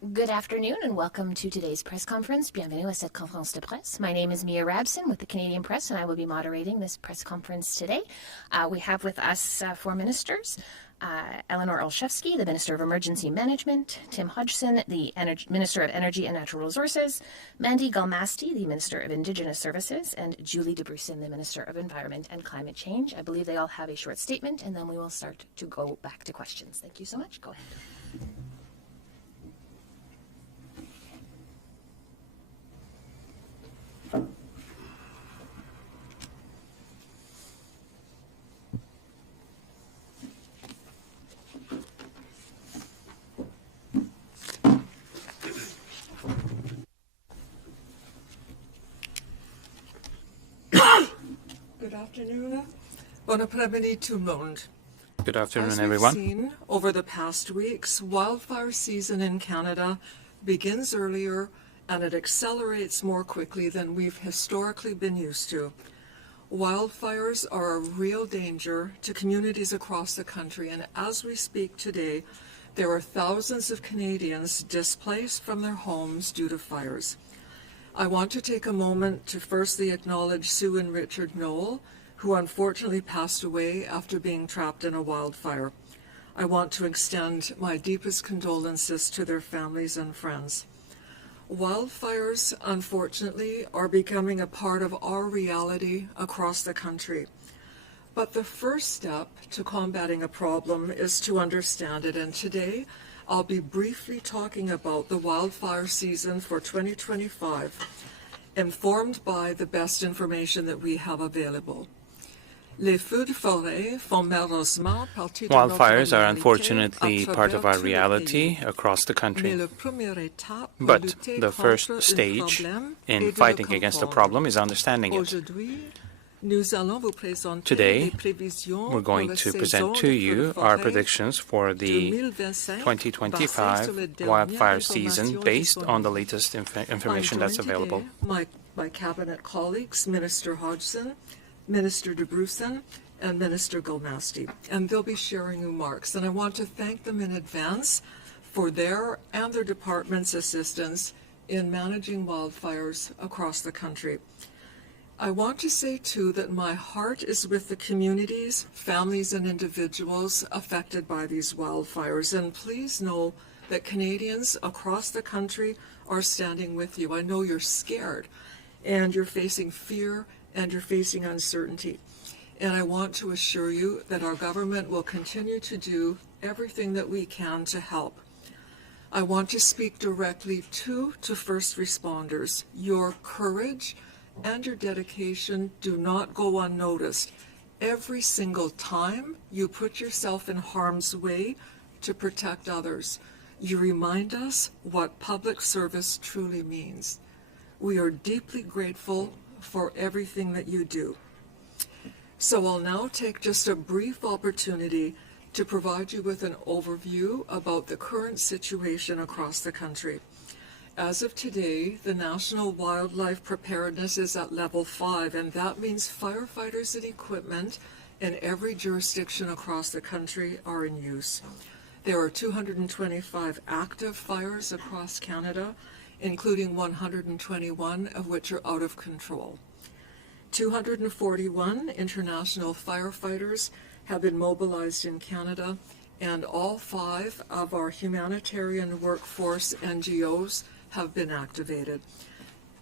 Good afternoon and welcome to today's press conference. Bienvenue à cette conférence de presse. My name is Mia Rabson with the Canadian Press and I will be moderating this press conference today. We have with us four ministers. Eleanor Olszewski, the Minister of Emergency Management, Tim Hodgson, the Minister of Energy and Natural Resources, Mandy Galmasti, the Minister of Indigenous Services, and Julie DeBrusin, the Minister of Environment and Climate Change. I believe they all have a short statement and then we will start to go back to questions. Thank you so much. Go ahead. Good afternoon. Bon après-midi tout le monde. Good afternoon, As everyone. we've seen over the past weeks, wildfire season in Canada begins earlier and it accelerates more quickly than we've historically been used to. Wildfires are a real danger to communities across the country, and as we speak today, there are thousands of Canadians displaced from their homes due to fires. I want to take a moment to firstly acknowledge Sue and Richard Knoll, who unfortunately passed away after being trapped in a wildfire. I want to extend my deepest condolences to their families and friends. Wildfires, unfortunately, are becoming a part of our reality across the country. But the first step to combating a problem is to understand it, and today I'll be briefly talking about the wildfire season for 2025, informed by the best information that we have available. Wildfires are unfortunately part of our reality across the country. But the first stage in fighting against the problem is understanding it. Today, we're going to present to you our predictions for the 2025 wildfire season based on the latest information that's available. My cabinet colleagues, Minister Hodgson, Minister DeBrusin, and Minister Galmasti, and they'll be sharing remarks. And I want to thank them in advance for their and their department's assistance in managing wildfires across the country. I want to say, too, that my heart is with the communities, families, and individuals affected by these wildfires. And please know that Canadians across the country are standing with you. I know you're scared, and you're facing fear, and you're facing uncertainty. And I want to assure you that our government will continue to do everything that we can to help. I want to speak directly to first responders. Your courage and your dedication do not go unnoticed. Every single time you put yourself in harm's way to protect others, you remind us what public service truly means. We are deeply grateful for everything that you do. So I'll now take just a brief opportunity to provide you with an overview about the current situation across the country. As of today, the National Wildlife Preparedness is at level 5, and that means firefighters and equipment in every jurisdiction across the country are in use. There are 225 active fires across Canada, including 121 of which are out of control. 241 international firefighters have been mobilized in Canada, and all 5 of our humanitarian workforce NGOs have been activated.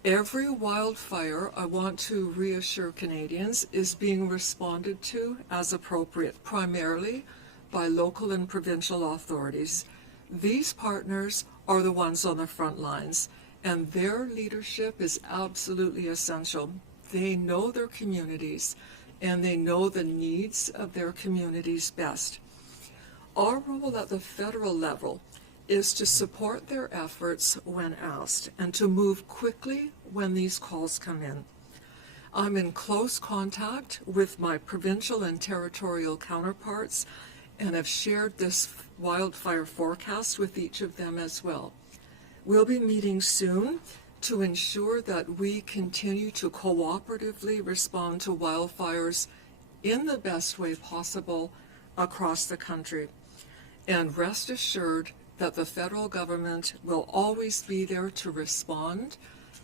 Every wildfire, I want to reassure Canadians, is being responded to as appropriate, primarily by local and provincial authorities. These partners are the ones on the front lines, and their leadership is absolutely essential. They know their communities, and they know the needs of their communities best. Our role at the federal level is to support their efforts when asked, and to move quickly when these calls come in. I'm in close contact with my provincial and territorial counterparts, and have shared this wildfire forecast with each of them as well. We'll be meeting soon to ensure that we continue to cooperatively respond to wildfires in the best way possible across the country. And rest assured, that the federal government will always be there to respond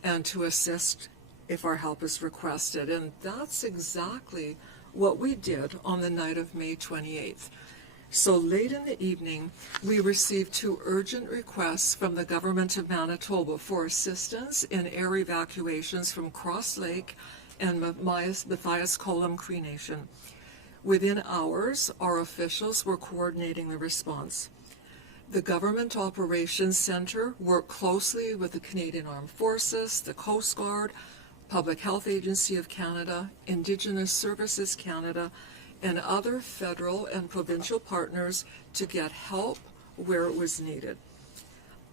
and to assist if our help is requested. And that's exactly what we did on the night of May 28th. So late in the evening, we received 2 urgent requests from the government of Manitoba for assistance in air evacuations from Cross Lake and Matthias Colum Cree Nation. Within hours, our officials were coordinating the response. The Government Operations Centre worked closely with the Canadian Armed Forces, the Coast Guard, Public Health Agency of Canada, Indigenous Services Canada, and other federal and provincial partners to get help where it was needed.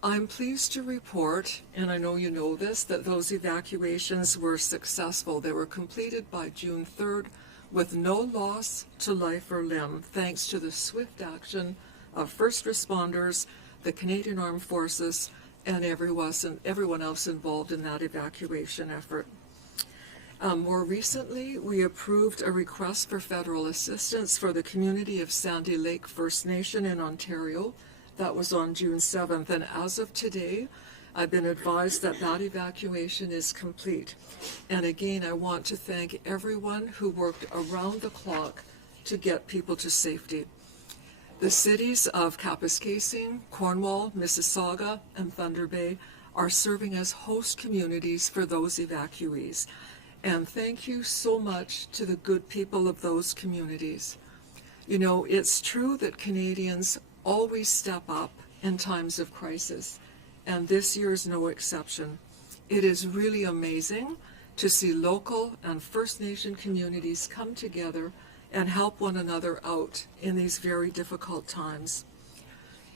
I'm pleased to report, and I know you know this, that those evacuations were successful. They were completed by June 3rd with no loss to life or limb, thanks to the swift action of first responders, the Canadian Armed Forces, and everyone else involved in that evacuation effort. More recently, we approved a request for federal assistance for the community of Sandy Lake First Nation in Ontario. That was on June 7th, and as of today, I've been advised that that evacuation is complete. And again, I want to thank everyone who worked around the clock to get people to safety. The cities of Kapuskasing, Cornwall, Mississauga, and Thunder Bay are serving as host communities for those evacuees. And thank you so much to the good people of those communities. You know, it's true that Canadians always step up in times of crisis, and this year is no exception. It is really amazing to see local and First Nation communities come together and help one another out in these very difficult times.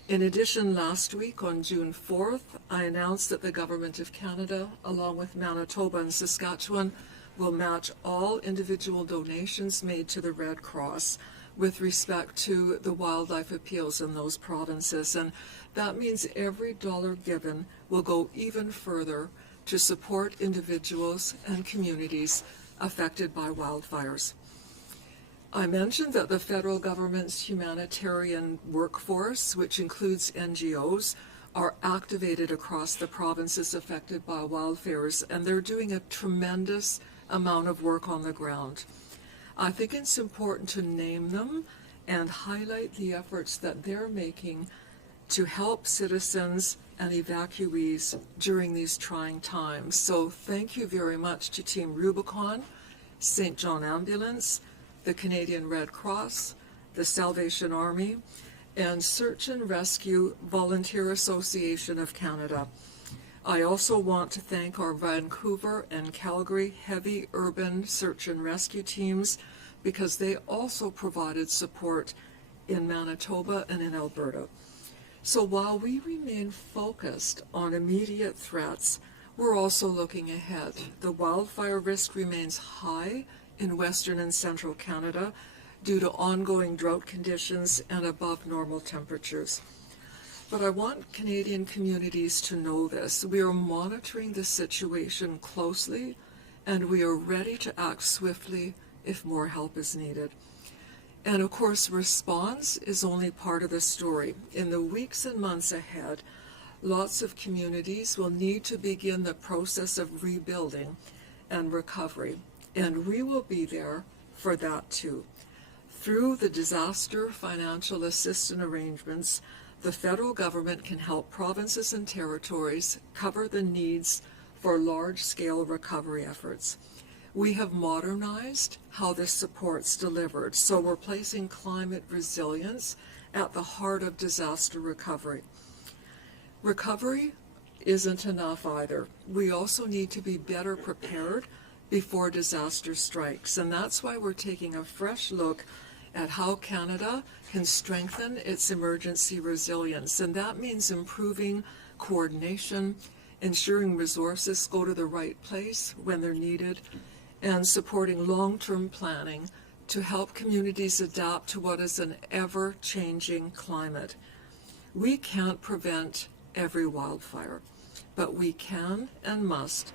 In addition, last week on June 4th, I announced that the Government of Canada, along with Manitoba and Saskatchewan, will match all individual donations made to the Red Cross with respect to the wildlife appeals in those provinces. And that means every dollar given will go even further to support individuals and communities affected by wildfires. I mentioned that the federal government's humanitarian workforce, which includes NGOs, are activated across the provinces affected by wildfires, and they're doing a tremendous amount of work on the ground. I think it's important to name them and highlight the efforts that they're making to help citizens and evacuees during these trying times. So thank you very much to Team Rubicon, St. John Ambulance, the Canadian Red Cross, the Salvation Army, and Search and Rescue Volunteer Association of Canada. I also want to thank our Vancouver and Calgary heavy urban search and rescue teams because they also provided support in Manitoba and in Alberta. So while we remain focused on immediate threats, we're also looking ahead. The wildfire risk remains high in Western and Central Canada due to ongoing drought conditions and above normal temperatures. But I want Canadian communities to know this. We are monitoring the situation closely, and we are ready to act swiftly if more help is needed. And of course, response is only part of the story. In the weeks and months ahead, lots of communities will need to begin the process of rebuilding and recovery, and we will be there for that too. Through the disaster financial assistance arrangements, the federal government can help provinces and territories cover the needs for large-scale recovery efforts. We have modernized how this support's delivered, so we're placing climate resilience at the heart of disaster recovery. Recovery isn't enough either. We also need to be better prepared before disaster strikes, and that's why we're taking a fresh look at how Canada can strengthen its emergency resilience. And that means improving coordination, ensuring resources go to the right place when they're needed, and supporting long-term planning to help communities adapt to what is an ever-changing climate. We can't prevent every wildfire, but we can and must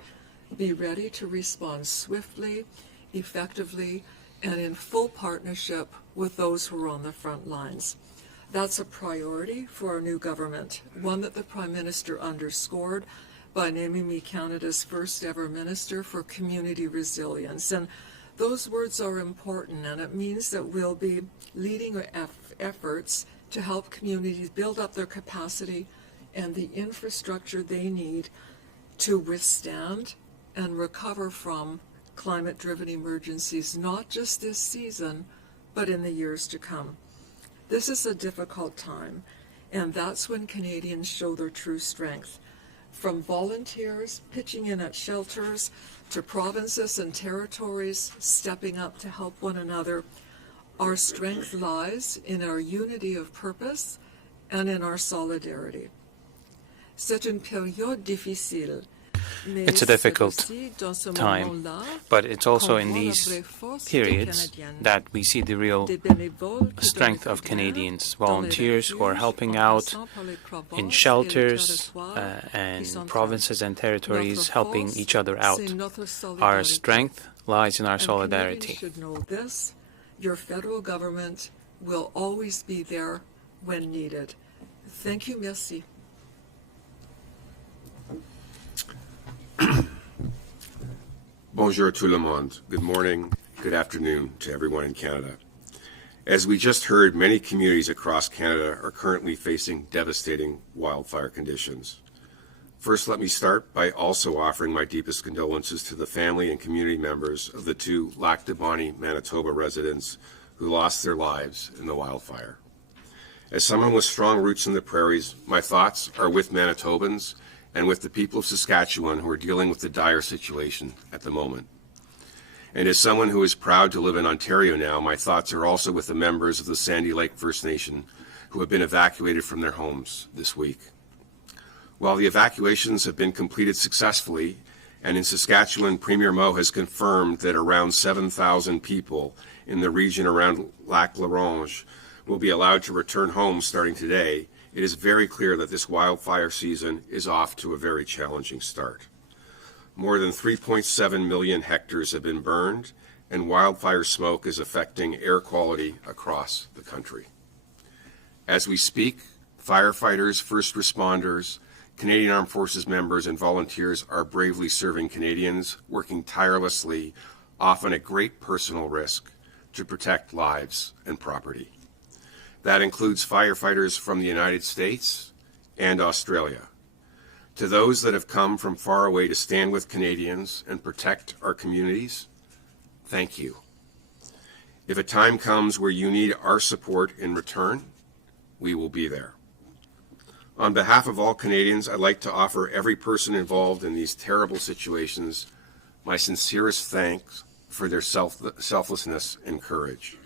be ready to respond swiftly, effectively, and in full partnership with those who are on the front lines. That's a priority for our new government, one that the Prime Minister underscored by naming me Canada's first ever Minister for Community Resilience. And those words are important, and it means that we'll be leading efforts to help communities build up their capacity and the infrastructure they need to withstand and recover from climate-driven emergencies, not just this season, but in the years to come. This is a difficult time, and that's when Canadians show their true strength. From volunteers pitching in at shelters to provinces and territories stepping up to help one another, our strength lies in our unity of purpose and in our solidarity. C'est une période difficile. It's a difficult time, but it's also in these periods that we see the real strength of Canadians, volunteers who are helping out in shelters and provinces and territories, helping each other out. Our strength lies in our solidarity. Canadians should know this. Your federal government will always be there when needed. Thank you, merci. Bonjour tout le monde. Good morning, good afternoon to everyone in Canada. As we just heard, many communities across Canada are currently facing devastating wildfire conditions. First, let me start by also offering my deepest condolences to the family and community members of the two Lac de Bonnie, Manitoba residents who lost their lives in the wildfire. As someone with strong roots in the prairies, my thoughts are with Manitobans and with the people of Saskatchewan who are dealing with the dire situation at the moment. And as someone who is proud to live in Ontario now, my thoughts are also with the members of the Sandy Lake First Nation who have been evacuated from their homes this week. While the evacuations have been completed successfully, and in Saskatchewan, Premier Moe has confirmed that around 7,000 people in the region around Lac La Ronge will be allowed to return home starting today, it is very clear that this wildfire season is off to a very challenging start. More than 3.7 million hectares have been burned, and wildfire smoke is affecting air quality across the country. As we speak, firefighters, first responders, Canadian Armed Forces members, and volunteers are bravely serving Canadians, working tirelessly, often at great personal risk, to protect lives and property. That includes firefighters from the United States and Australia. To those that have come from far away to stand with Canadians and protect our communities, thank you. If a time comes where you need our support in return, we will be there. On behalf of all Canadians, I'd like to offer every person involved in these terrible situations my sincerest thanks for their selflessness and courage.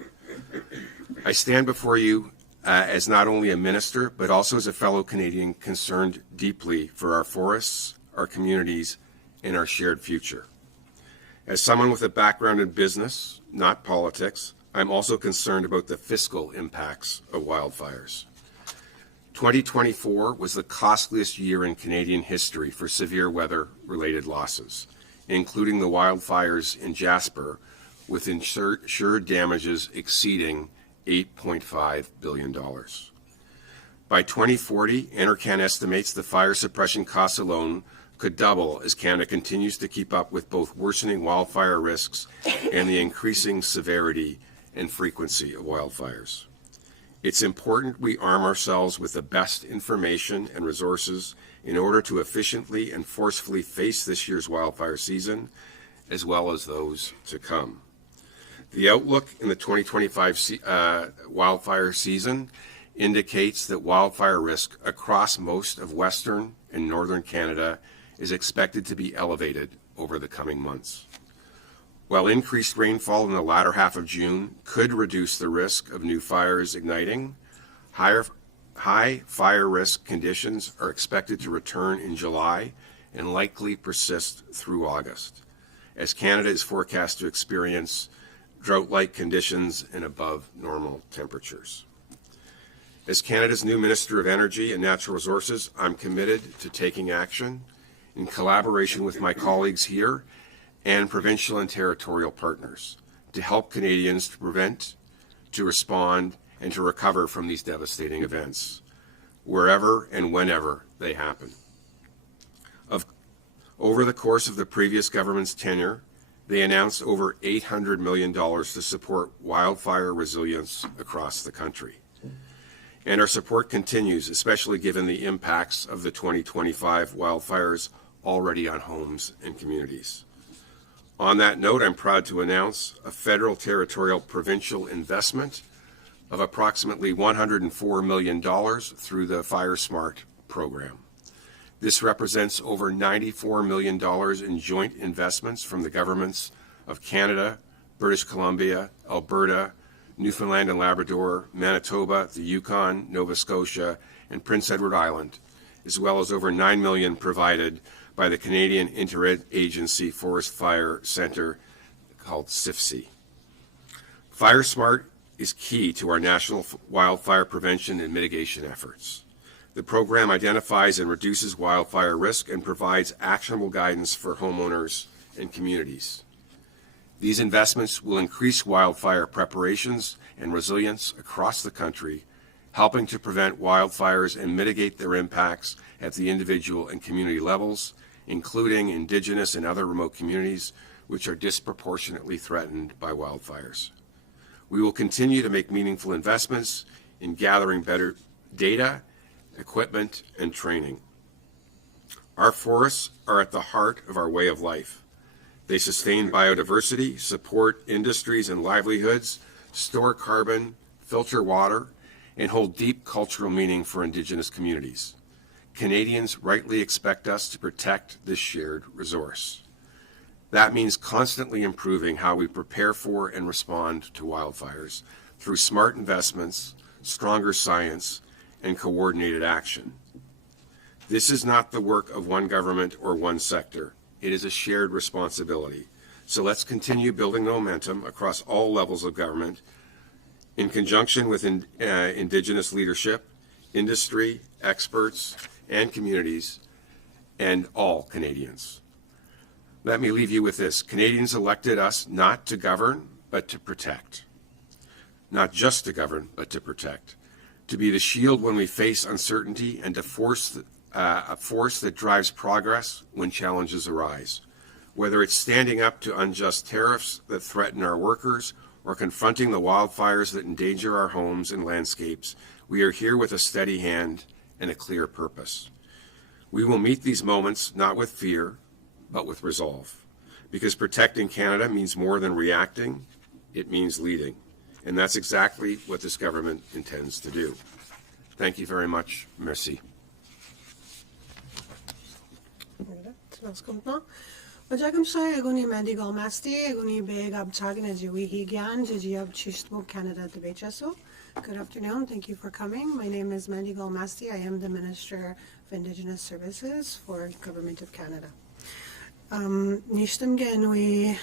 I stand before you as not only a minister, but also as a fellow Canadian concerned deeply for our forests, our communities, and our shared future. As someone with a background in business, not politics, I'm also concerned about the fiscal impacts of wildfires. 2024 was the costliest year in Canadian history for severe weather-related losses, including the wildfires in Jasper, with insured damages exceeding $8.5 billion. By 2040, NRCan estimates the fire suppression costs alone could double as Canada continues to keep up with both worsening wildfire risks and the increasing severity and frequency of wildfires. It's important we arm ourselves with the best information and resources in order to efficiently and forcefully face this year's wildfire season, as well as those to come. The outlook in the 2025 wildfire season indicates that wildfire risk across most of Western and Northern Canada is expected to be elevated over the coming months. While increased rainfall in the latter half of June could reduce the risk of new fires igniting, high fire risk conditions are expected to return in July and likely persist through August, as Canada is forecast to experience drought-like conditions and above normal temperatures. As Canada's new Minister of Energy and Natural Resources, I'm committed to taking action in collaboration with my colleagues here and provincial and territorial partners to help Canadians to prevent, to respond, and to recover from these devastating events, wherever and whenever they happen. Over the course of the previous government's tenure, they announced over $800 million to support wildfire resilience across the country. And our support continues, especially given the impacts of the 2025 wildfires already on homes and communities. On that note, I'm proud to announce a federal, territorial, provincial investment of approximately $104 million through the Fire Smart program. This represents over $94 million in joint investments from the governments of Canada, British Columbia, Alberta, Newfoundland and Labrador, Manitoba, the Yukon, Nova Scotia, and Prince Edward Island, as well as over $9 million provided by the Canadian Interagency Forest Fire Centre called CIFC. Fire Smart is key to our national wildfire prevention and mitigation efforts. The program identifies and reduces wildfire risk and provides actionable guidance for homeowners and communities. These investments will increase wildfire preparations and resilience across the country, helping to prevent wildfires and mitigate their impacts at the individual and community levels, including Indigenous and other remote communities which are disproportionately threatened by wildfires. We will continue to make meaningful investments in gathering better data, equipment, and training. Our forests are at the heart of our way of life. They sustain biodiversity, support industries and livelihoods, store carbon, filter water, and hold deep cultural meaning for Indigenous communities. Canadians rightly expect us to protect this shared resource. That means constantly improving how we prepare for and respond to wildfires through smart investments, stronger science, and coordinated action. This is not the work of one government or one sector. It is a shared responsibility. So let's continue building momentum across all levels of government in conjunction with Indigenous leadership, industry, experts, and communities, and all Canadians. Let me leave you with this. Canadians elected us not to govern, but to protect. Not just to govern, but to protect. To be the shield when we face uncertainty and to a force that drives progress when challenges arise. Whether it's standing up to unjust tariffs that threaten our workers or confronting the wildfires that endanger our homes and landscapes, we are here with a steady hand and a clear purpose. We will meet these moments not with fear, but with resolve. Because protecting Canada means more than reacting, it means leading. And that's exactly what this government intends to do. Thank you very much. Merci. Good afternoon. Thank you for coming. My name is Mandy Galmasti. I am the Minister of Indigenous Services for Government of Canada. Nishtem ge nui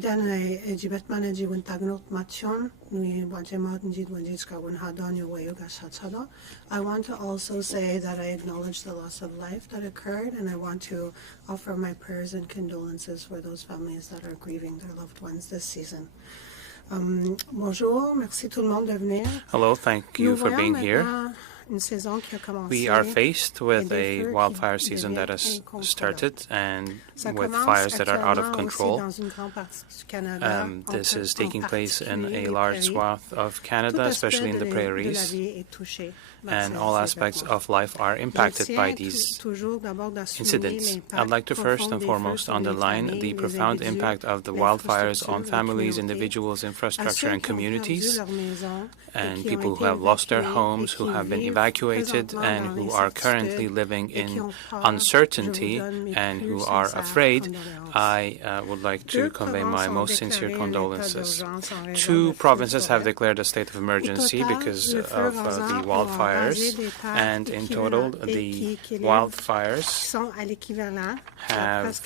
dan ejibet manaji wun tagnot machon nui wajemat njid wanjitska wun hadan yo wayo gashatsada. I want to also say that I acknowledge the loss of life that occurred, and I want to offer my prayers and condolences for those families that are grieving their loved ones this season. Bonjour, merci tout le monde de venir. Hello, thank you for being here. We are faced with a wildfire season that has started and with fires that are out of control. This is taking place in a large swath of Canada, especially in the prairies, and all aspects of life are impacted by these incidents. I'd like to first and foremost underline the profound impact of the wildfires on families, individuals, infrastructure, and communities, and people who have lost their homes, who have been evacuated, and who are currently living in uncertainty and who are afraid. I would like to convey my most sincere condolences. 2 provinces have declared a state of emergency because of the wildfires, and in total, the wildfires have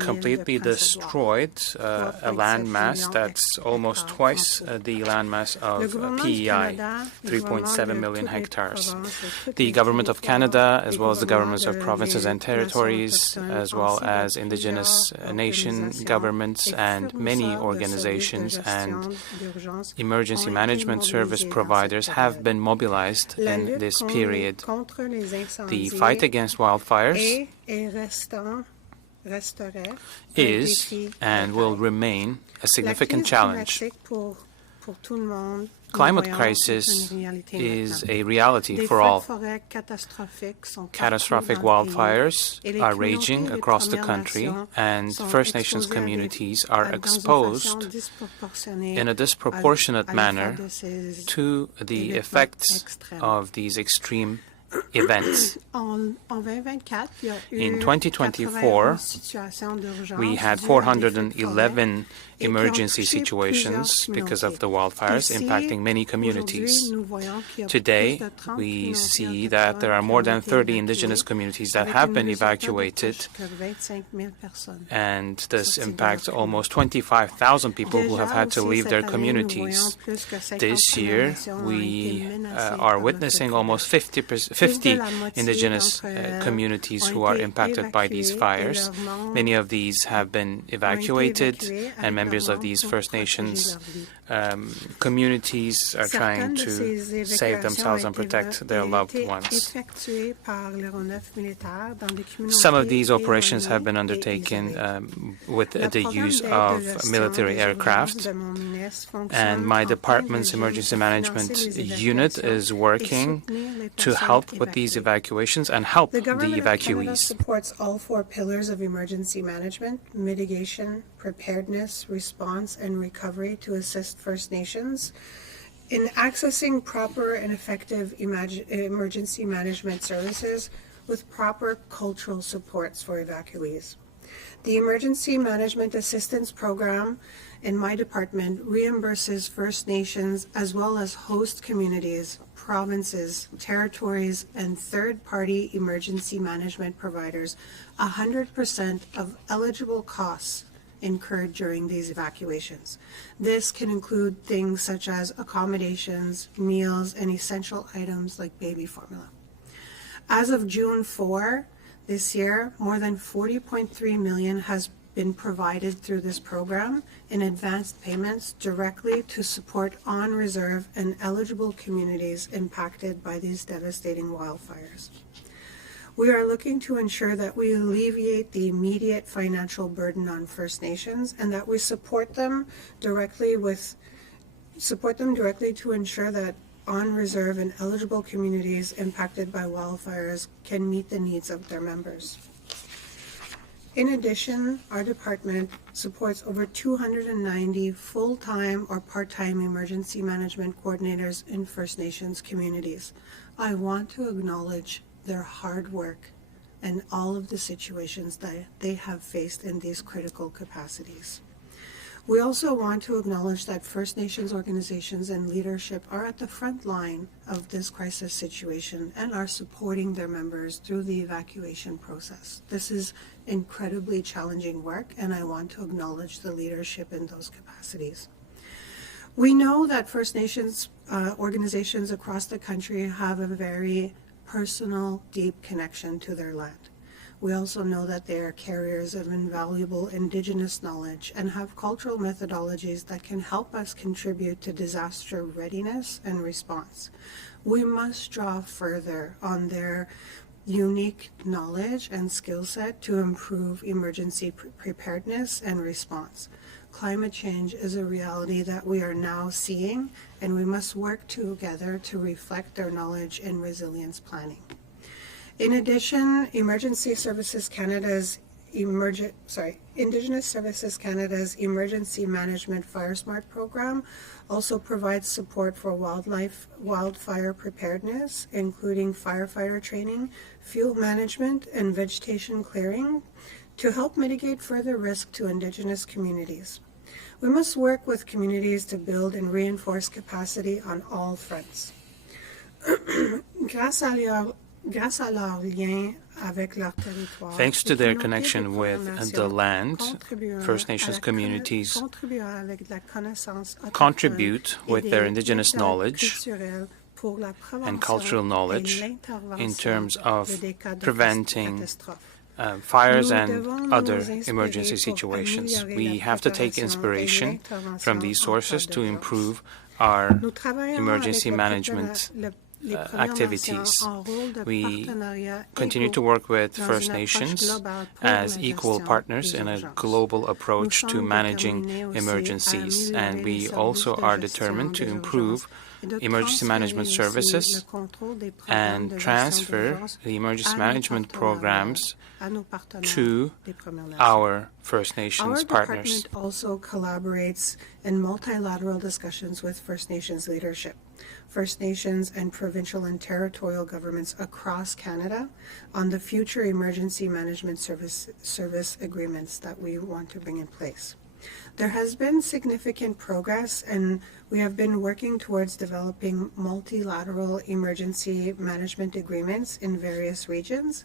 completely destroyed a landmass that's almost twice the landmass of PEI, 3.6 1.7 million hectares. The Government of Canada, as well as the governments of provinces and territories, as well as Indigenous nation governments and many organizations and emergency management service providers have been mobilized in this period. The fight against wildfires is and will remain a significant challenge. Climate crisis is a reality for all. Catastrophic wildfires are raging across the country, and First Nations communities are exposed in a disproportionate manner to the effects of these extreme events. In 2024, we had 411 emergency situations because of the wildfires impacting many communities. Today, we see that there are more than 30 Indigenous communities that have been evacuated, and this impacts almost 25,000 people who have had to leave their communities. This year, we are witnessing almost 50 Indigenous communities who are impacted by these fires. Many of these have been evacuated, and members of these First Nations communities are trying to save themselves and protect their loved ones. Some of these operations have been undertaken with the use of military aircraft, and my department's emergency management unit is working to help with these evacuations and help the Government of Canada evacuees. supports all 4 pillars of emergency management: mitigation, preparedness, response, and recovery to assist First Nations in accessing proper and effective emergency management services with proper cultural supports for evacuees. The Emergency Management Assistance Program in my department reimburses First Nations as well as host communities, provinces, territories, and third-party emergency management providers 100% of eligible costs incurred during these evacuations. This can include things such as accommodations, meals, and essential items like baby formula. As of June 4 this year, more than $40.3 million has been provided through this program in advanced payments directly to support on-reserve and eligible communities impacted by these devastating wildfires. We are looking to ensure that we alleviate the immediate financial burden on First Nations and that we support them directly to ensure that on-reserve and eligible communities impacted by wildfires can meet the needs of their members. In addition, our department supports over 290 full-time or part-time emergency management coordinators in First Nations communities. I want to acknowledge their hard work and all of the situations that they have faced in these critical capacities. We also want to acknowledge that First Nations organizations and leadership are at the front line of this crisis situation and are supporting their members through the evacuation process. This is incredibly challenging work, and I want to acknowledge the leadership in those capacities. We know that First Nations organizations across the country have a very personal, deep connection to their land. We also know that they are carriers of invaluable Indigenous knowledge and have cultural methodologies that can help us contribute to disaster readiness and response. We must draw further on their unique knowledge and skill set to improve emergency preparedness and response. Climate change is a reality that we are now seeing, and we must work together to reflect their knowledge in resilience planning. In addition, Indigenous Services Canada's Emergency Management Fire Smart program also provides support for wildfire preparedness, including firefighter training, fuel management, and vegetation clearing to help mitigate further risk to Indigenous communities. We must work with communities to build and reinforce capacity on all fronts. Thanks to their connection with the land, First Nations communities contribute with their Indigenous knowledge and cultural knowledge in terms of preventing fires and other emergency situations. We have to take inspiration from these sources to improve our emergency management activities. We continue to work with First Nations as equal partners in a global approach to managing emergencies, and we also are determined to improve emergency management services and transfer the emergency management programs to our First Nations partners. Our department also collaborates in multilateral discussions with First Nations leadership, First Nations and provincial and territorial governments across Canada on the future emergency management service agreements that we want to bring in place. There has been significant progress, and we have been working towards developing multilateral emergency management agreements in various regions.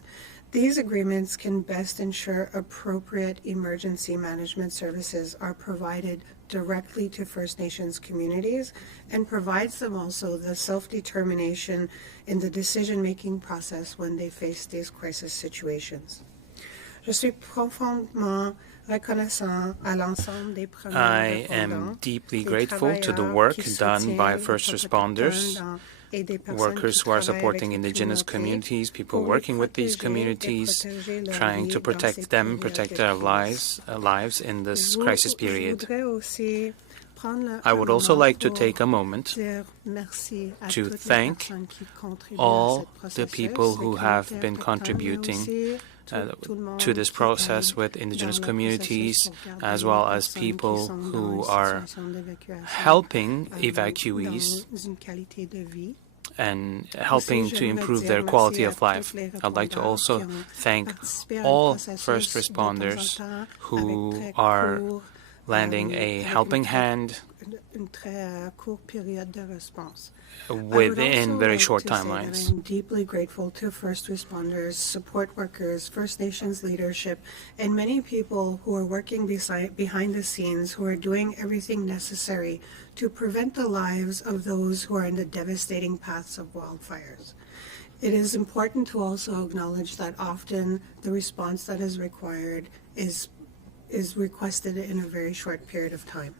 These agreements can best ensure appropriate emergency management services are provided directly to First Nations communities and provides them also the self-determination in the decision-making process when they face these crisis situations. Je suis profondément reconnaissant à l'ensemble des premiers I am deeply grateful to the work done by first responders, workers who are supporting Indigenous communities, people working with these communities, trying to protect them, protect their lives in this crisis period. I would also like to take a moment to thank all the people who have been contributing to this process with Indigenous communities, as well as people who are helping evacuees and helping to improve their quality of life. I'd like to also thank all first responders who are lending a helping hand within very short timelines. I'm deeply grateful to first responders, support workers, First Nations leadership, and many people who are working behind the scenes, who are doing everything necessary to prevent the lives of those who are in the devastating paths of wildfires. It is important to also acknowledge that often the response that is required is requested in a very short period of time.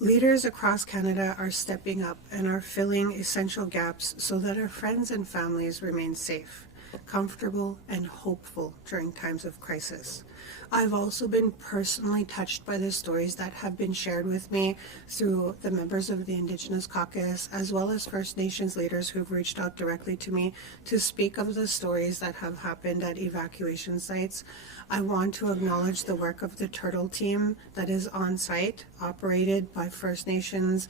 Leaders across Canada are stepping up and are filling essential gaps so that our friends and families remain safe, comfortable, and hopeful during times of crisis. I've also been personally touched by the stories that have been shared with me through the members of the Indigenous caucus, as well as First Nations leaders who've reached out directly to me to speak of the stories that have happened at evacuation sites. I want to acknowledge the work of the Turtle team that is on site, operated by First Nations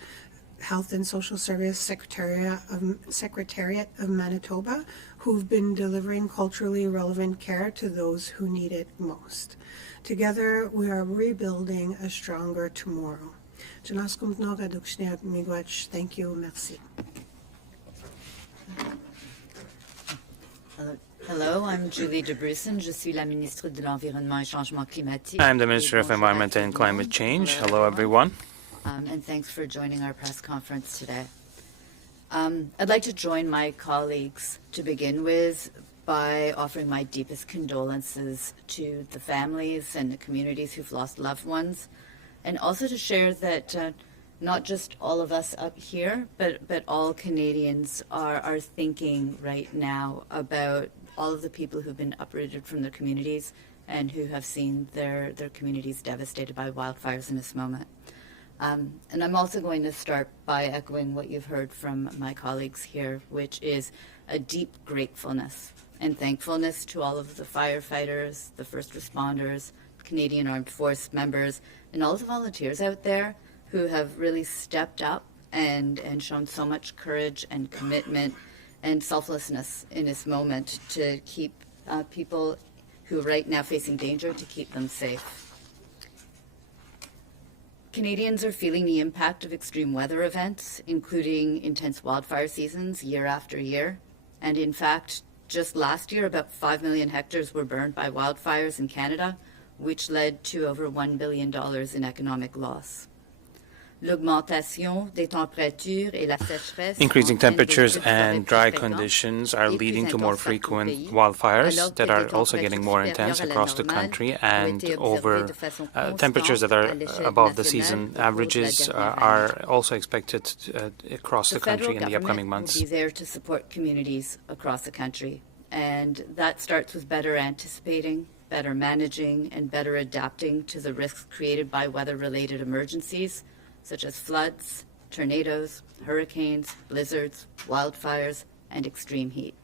Health and Social Service Secretariat of Manitoba, who've been delivering culturally relevant care to those who need it most. Together, we are rebuilding a stronger tomorrow. Thank you, merci. Hello, I'm Julie de Brussen. Je suis la ministre de l'Environnement et Changement Climatique. I'm the Minister of Environment and Climate Change. Hello, everyone. And thanks for joining our press conference today. I'd like to join my colleagues to begin with by offering my deepest condolences to the families and the communities who've lost loved ones, and also to share that not just all of us up here, but all Canadians are thinking right now about all of the people who've been uprooted from their communities and who have seen their communities devastated by wildfires in this moment. And I'm also going to start by echoing what you've heard from my colleagues here, which is a deep gratefulness and thankfulness to all of the firefighters, the first responders, Canadian Armed Force members, and all of the volunteers out there who have really stepped up and shown so much courage and commitment and selflessness in this moment to keep people who are right now facing danger, to keep them safe. Canadians are feeling the impact of extreme weather events, including intense wildfire seasons year after year. And in fact, just last year, about 5 million hectares were burned by wildfires in Canada, which led to over $1 billion in economic loss. L'augmentation des températures et la sécheresse Increasing entraînent des temperatures feux de forêt and plus dry fréquents conditions are et plus leading to more intenses partout au frequent pays, wildfires alors that que are des also getting more températures intense supérieures à la across the normale country, ont and été observées over de façon temperatures that constante are à l'échelle above the nationale season au cours de la averages dernière are année. also expected across The the federal country in the upcoming government will months. be there to support communities across the country, and that starts with better anticipating, better managing, and better adapting to the risks created by weather-related emergencies, such as floods, tornadoes, hurricanes, blizzards, wildfires, and extreme heat.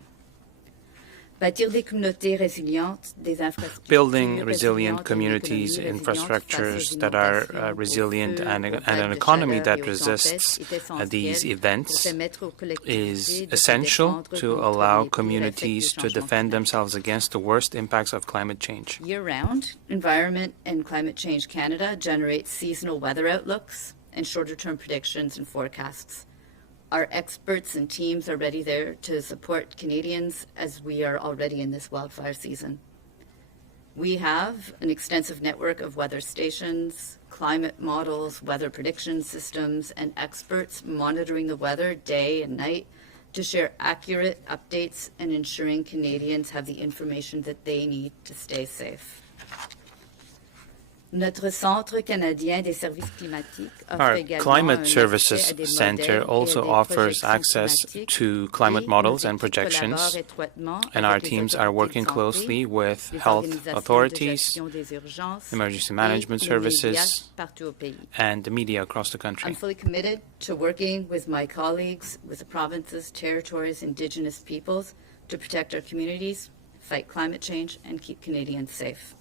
Bâtir des communautés résilientes, des infrastructures Building resilient résilientes et une communities, économie résiliente infrastructures face aux that are inondations, resilient, aux feux, and aux an vagues de economy chaleur that et aux resists tempêtes est essentiel these pour events permettre aux collectivités is de se essential défendre to contre allow les pires effets communities du to changement defend climatique. themselves against the worst impacts of climate change. Year-round, Environment and Climate Change Canada generates seasonal weather outlooks and shorter-term predictions and forecasts. Our experts and teams are ready there to support Canadians as we are already in this wildfire season. We have an extensive network of weather stations, climate models, weather prediction systems, and experts monitoring the weather day and night to share accurate updates and ensuring Canadians have the information that they need to stay safe. Notre Centre canadien des services climatiques offre Our également Climate un accès Services à des Center modèles et à also des offers projections access climatiques to climate et models nos and équipes projections, collaborent étroitement and avec our les teams are autorités working de santé, closely with les health organisations de authorities, gestion des urgences emergency et management les services, médias partout au pays. and the media across the I'm country. fully committed to working with my colleagues, with the provinces, territories, Indigenous peoples to protect our communities, fight climate change, and keep Canadians safe.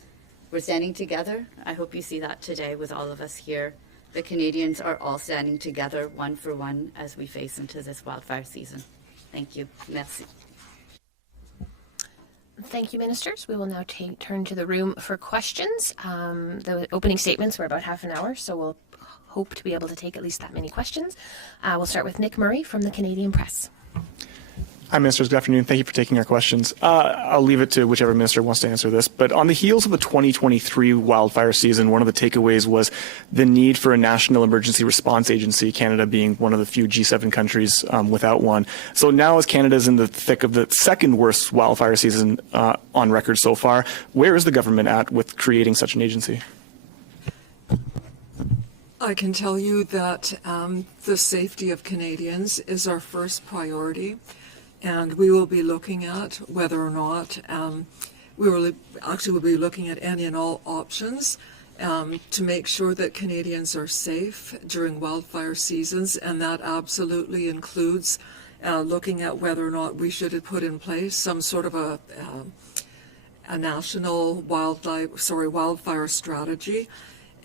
We're standing together. I hope you see that today with all of us here. The Canadians are all standing together, one for one, as we face into this wildfire season. Thank you. Merci. Thank you, ministers. We will now turn to the room for questions. The opening statements were about half an hour, so we'll hope to be able to take at least that many questions. We'll start with Nick Murray from the Canadian Press. Hi, ministers. Good afternoon. Thank you for taking our questions. I'll leave it to whichever minister wants to answer this. But on the heels of the 2023 wildfire season, one of the takeaways was the need for a national emergency response agency, Canada being one of the few G7 countries without one. So now as Canada's in the thick of the second worst wildfire season on record so far, where is the government at with creating such an agency? I can tell you that the safety of Canadians is our first priority. And we will be looking at whether or not, we'll be looking at any and all options to make sure that Canadians are safe during wildfire seasons, and that absolutely includes looking at whether or not we should put in place some sort of a national wildfire strategy.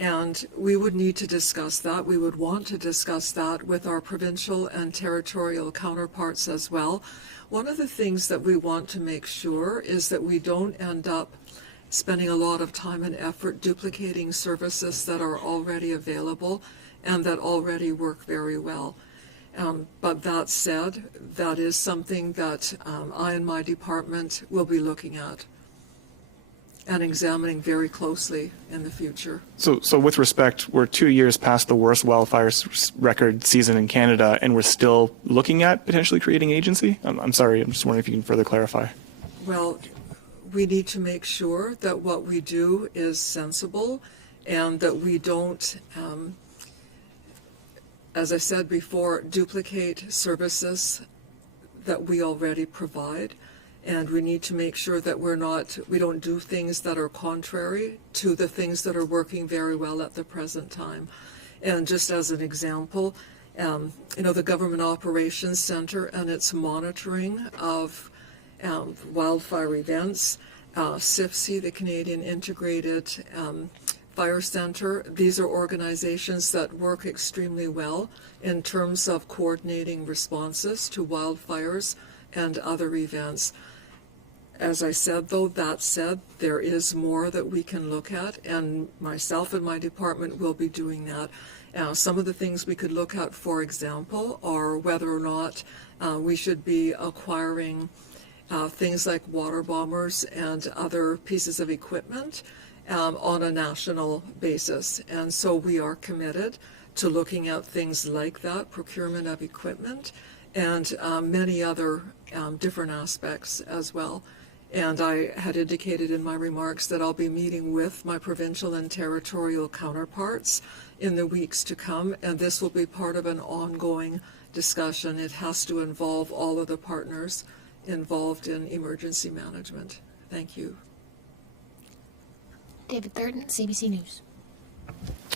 And we would need to discuss that. We would want to discuss that with our provincial and territorial counterparts as well. One of the things that we want to make sure is that we don't end up spending a lot of time and effort duplicating services that are already available and that already work very well. But that said, that is something that I and my department will be looking at and examining very closely in the future. So with respect, we're 2 years past the worst wildfire record season in Canada, and we're still looking at potentially creating an agency? I'm sorry, I'm just wondering if you can further clarify. Well, we need to make sure that what we do is sensible and that we don't, as I said before, duplicate services that we already provide. And we need to make sure that we don't do things that are contrary to the things that are working very well at the present time. And just as an example, the Government Operations Center and its monitoring of wildfire events, CIFC, the Canadian Integrated Fire Center, these are organizations that work extremely well in terms of coordinating responses to wildfires and other events. As I said, though, that said, there is more that we can look at, and myself and my department will be doing that. Some of the things we could look at, for example, are whether or not we should be acquiring things like water bombers and other pieces of equipment on a national basis. And so we are committed to looking at things like that, procurement of equipment, and many other different aspects as well. And I had indicated in my remarks that I'll be meeting with my provincial and territorial counterparts in the weeks to come, and this will be part of an ongoing discussion. It has to involve all of the partners involved in emergency management. Thank you. David Thurton, CBC News.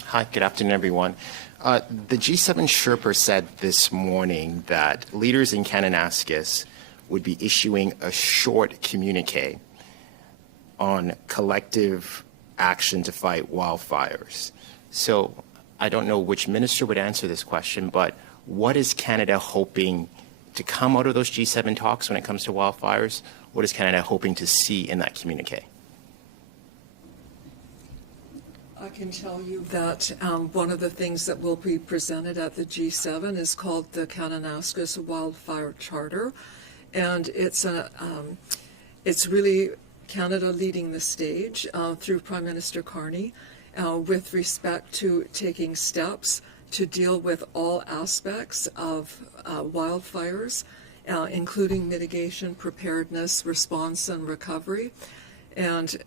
Hi, good afternoon, everyone. The G7 Sherpa said this morning that leaders in Kananaskis would be issuing a short communique on collective action to fight wildfires. So I don't know which minister would answer this question, but what is Canada hoping to come out of those G7 talks when it comes to wildfires? What is Canada hoping to see in that communique? I can tell you that one of the things that will be presented at the G7 is called the Kananaskis Wildfire Charter, and it's really Canada leading the stage through Prime Minister Carney with respect to taking steps to deal with all aspects of wildfires, including mitigation, preparedness, response, and recovery. And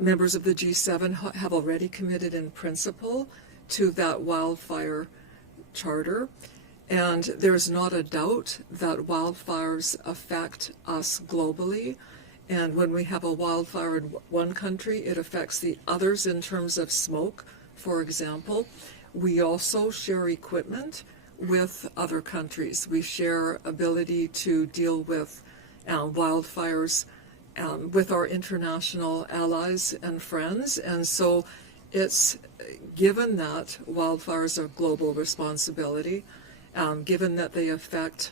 members of the G7 have already committed in principle to that wildfire charter. And there's not a doubt that wildfires affect us globally. And when we have a wildfire in one country, it affects the others in terms of smoke, for example. We also share equipment with other countries. We share ability to deal with wildfires with our international allies and friends. And so it's given that wildfires are global responsibility, given that they affect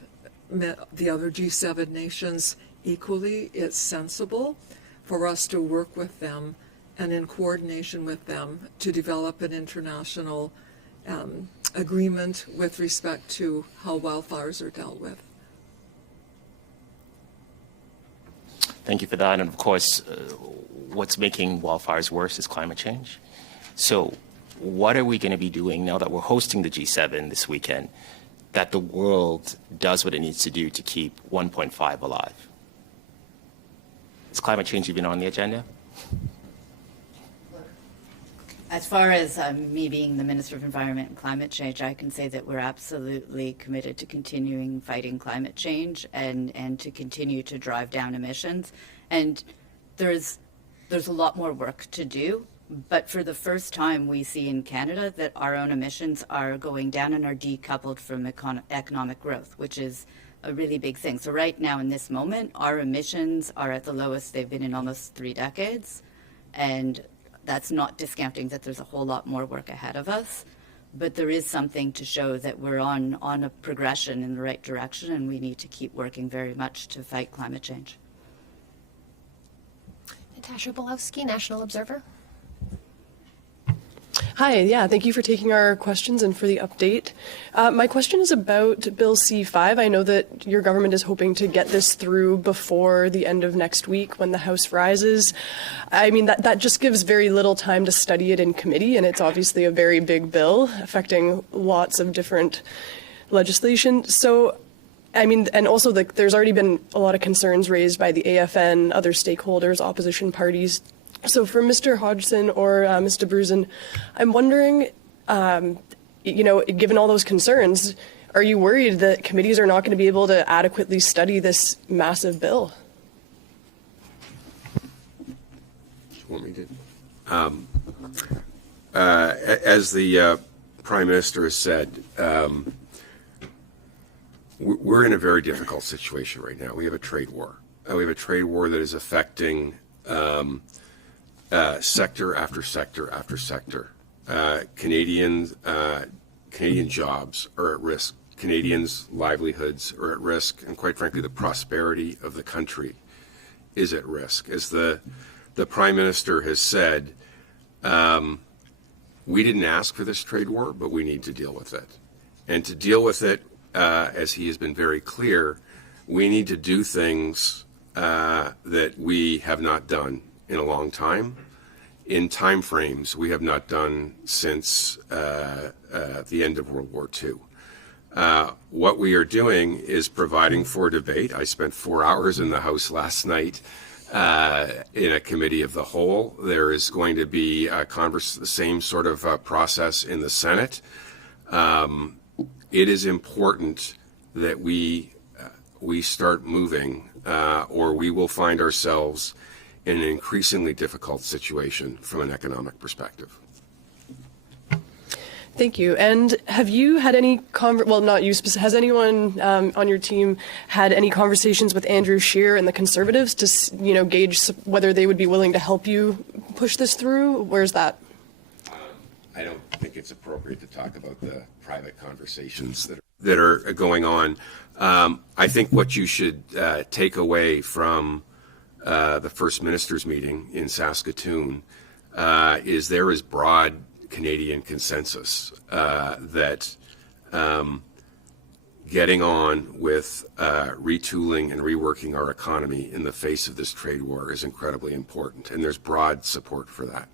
the other G7 nations equally, it's sensible for us to work with them and in coordination with them to develop an international agreement with respect to how wildfires are dealt with. Thank you for that. And of course, what's making wildfires worse is climate change. So what are we going to be doing now that we're hosting the G7 this weekend that the world does what it needs to do to keep 1.5 alive? Is climate change even on the agenda? As far as me being the Minister of Environment and Climate Change, I can say that we're absolutely committed to continuing fighting climate change and to continue to drive down emissions. And there's a lot more work to do, but for the first time we see in Canada that our own emissions are going down and are decoupled from economic growth, which is a really big thing. So right now in this moment, our emissions are at the lowest they've been in almost 3 decades. And that's not discounting that there's a whole lot more work ahead of us, but there is something to show that we're on a progression in the right direction, and we need to keep working very much to fight climate change. Natasha Bolowski, National Observer. Hi, yeah, thank you for taking our questions and for the update. My question is about Bill C-5. I know that your government is hoping to get this through before the end of next week when the House rises. I mean, that just gives very little time to study it in committee, and it's obviously a very big bill affecting lots of different legislation. So, I mean, and also there's already been a lot of concerns raised by the AFN, other stakeholders, opposition parties. So for Mr. Hodgson or Mr. Brusen, I'm wondering, given all those concerns, are you worried that committees are not going to be able to adequately study this massive bill? You want me to? As the Prime Minister has said, we're in a very difficult situation right now. We have a trade war. We have a trade war that is affecting sector after sector after sector. Canadian jobs are at risk. Canadians' livelihoods are at risk, and quite frankly, the prosperity of the country is at risk. As the Prime Minister has said, we didn't ask for this trade war, but we need to deal with it. And to deal with it, as he has been very clear, we need to do things that we have not done in a long time, in time frames we have not done since the end of World War II. What we are doing is providing for debate. I spent 4 hours in the House last night in a committee of the whole. There is going to be the same sort of process in the Senate. It is important that we start moving, or we will find ourselves in an increasingly difficult situation from an economic perspective. Thank you. And have you had any well, not you, has anyone on your team had any conversations with Andrew Scheer and the Conservatives to, gauge whether they would be willing to help you push this through? Where's that? I don't think it's appropriate to talk about the private conversations that are going on. I think what you should take away from the First Minister's meeting in Saskatoon is there is broad Canadian consensus that getting on with retooling and reworking our economy in the face of this trade war is incredibly important, and there's broad support for that.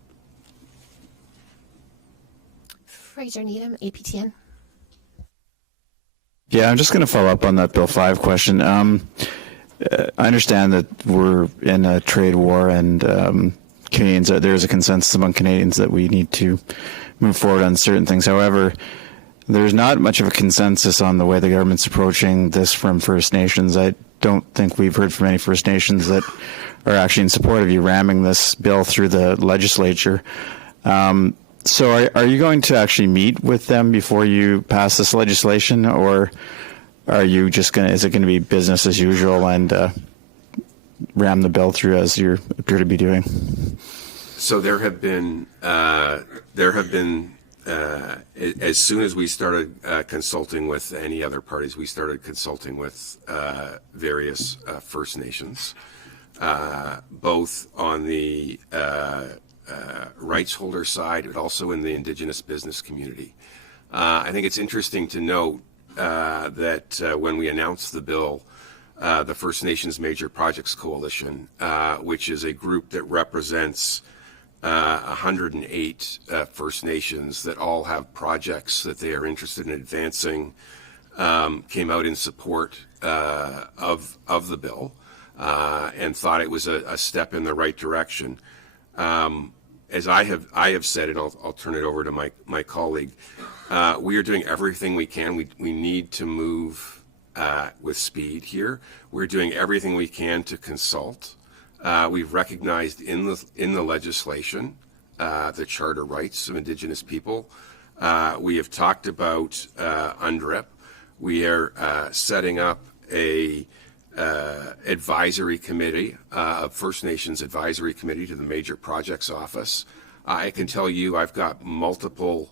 Fraser Needham, APTN. Yeah, I'm just going to follow up on that Bill 5 question. I understand that we're in a trade war, and Canadians, there's a consensus among Canadians that we need to move forward on certain things. However, there's not much of a consensus on the way the government's approaching this from First Nations. I don't think we've heard from any First Nations that are actually in support of you ramming this bill through the legislature. So are you going to actually meet with them before you pass this legislation, or are you just is it going to be business as usual and ram the bill through as you appear to be doing? So there have been as soon as we started consulting with any other parties, we started consulting with various First Nations, both on the rights holder side, but also in the Indigenous business community. I think it's interesting to note that when we announced the bill, the First Nations Major Projects Coalition, which is a group that represents 108 First Nations that all have projects that they are interested in advancing, came out in support of the bill and thought it was a step in the right direction. As I have said, and I'll turn it over to my colleague, we are doing everything we can. We need to move with speed here. We're doing everything we can to consult. We've recognized in the legislation the charter rights of Indigenous people. We have talked about UNDRIP. We are setting up a advisory committee, a First Nations advisory committee to the Major Projects Office. I can tell you I've got multiple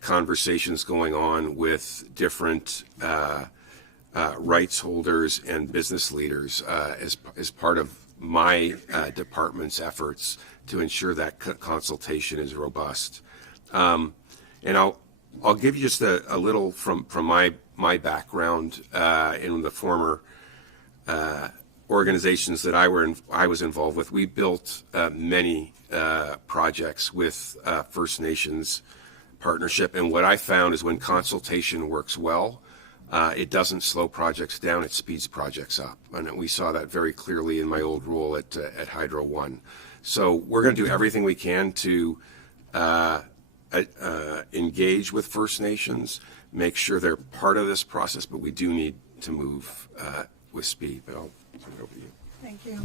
conversations going on with different rights holders and business leaders as part of my department's efforts to ensure that consultation is robust. And I'll give you just a little from my background in the former organizations that I was involved with. We built many projects with First Nations partnership, and what I found is when consultation works well, it doesn't slow projects down, it speeds projects up. And we saw that very clearly in my old role at Hydro One. So we're going to do everything we can to engage with First Nations, make sure they're part of this process, but we do need to move with speed. But I'll turn it over to you. Thank you.